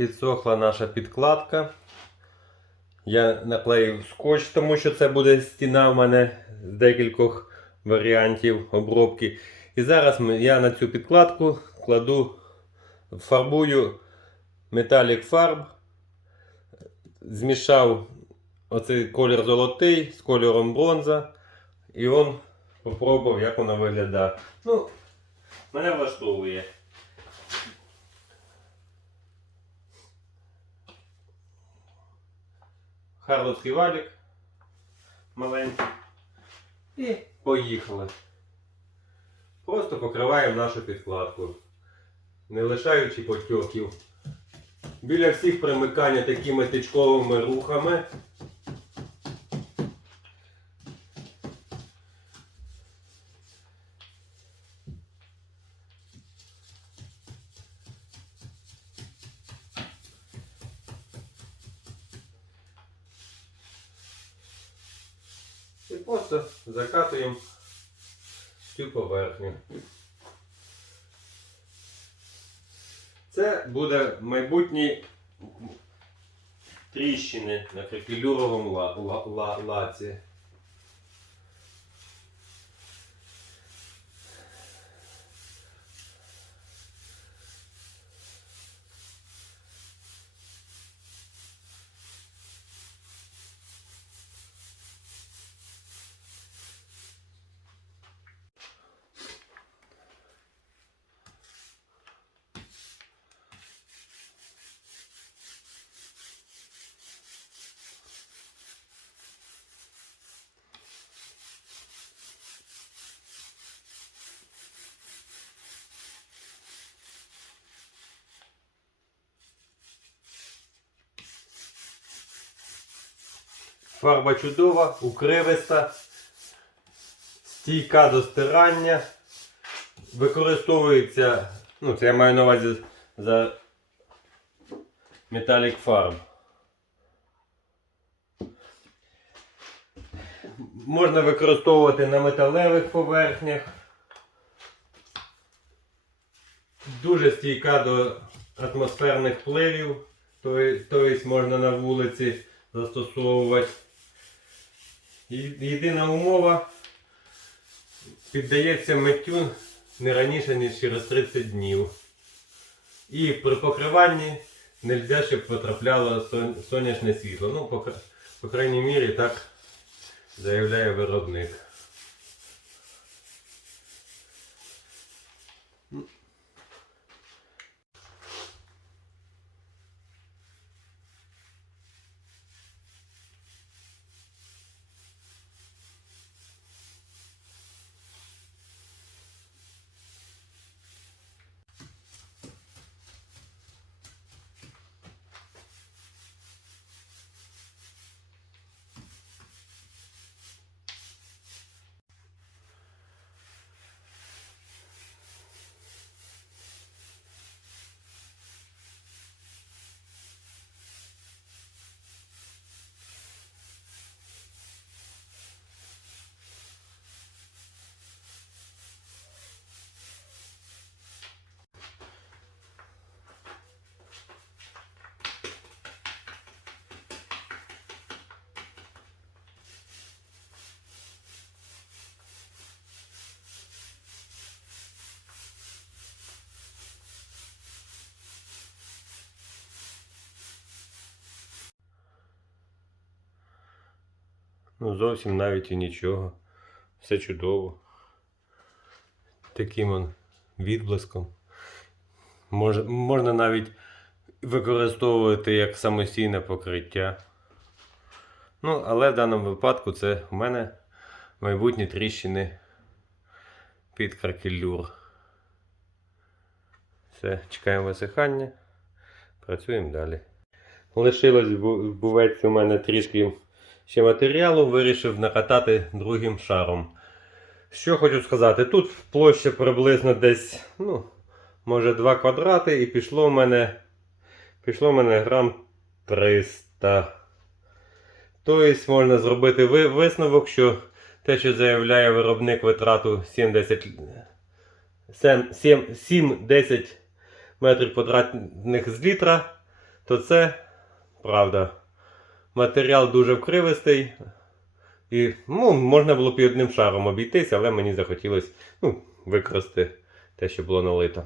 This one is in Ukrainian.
Підсохла наша підкладка. Я наклеїв скотч, тому що це буде стіна в мене з декількох варіантів обробки. І зараз я на цю підкладку кладу, фарбую металік фарб. Змішав оцей колір золотий з кольором бронза. І він попробував, як воно виглядає. Ну, мене влаштовує. Харловський валік маленький. І поїхали. Просто покриваємо нашу підкладку, не лишаючи потьоків. Біля всіх примикання такими тичковими рухами. Просто закатуємо цю поверхню. Це буде майбутні тріщини на кракелюровому ла- ла- ла- лаці. Фарба чудова, укривиста, стійка до стирання. Використовується, ну це я маю на увазі за металік фарб. Можна використовувати на металевих поверхнях. Дуже стійка до атмосферних впливів, тобто можна на вулиці застосовувати. Єдина умова піддається миттю не раніше, ніж через 30 днів. І при покриванні не можна, щоб потрапляло сонячне світло. Ну, по, по крайній мірі, так заявляє виробник. Ну, зовсім навіть і нічого. Все чудово. Таким он відблиском. Мож, можна навіть використовувати як самостійне покриття. Ну, але в даному випадку це в мене майбутні тріщини під кракелюр. Все, чекаємо висихання. Працюємо далі. Лишилось в бу- в буветці у мене трішки ще матеріалу, вирішив накатати другим шаром. Що хочу сказати, тут площа приблизно десь, ну, може 2 квадрати, і пішло в мене, пішло в мене грам 300. Тобто можна зробити висновок, що те, що заявляє виробник витрату 70, 7-10 метрів квадратних з літра, то це правда. Матеріал дуже вкривистий. І ну, можна було і одним шаром обійтись, але мені захотілося ну, використати те, що було налито.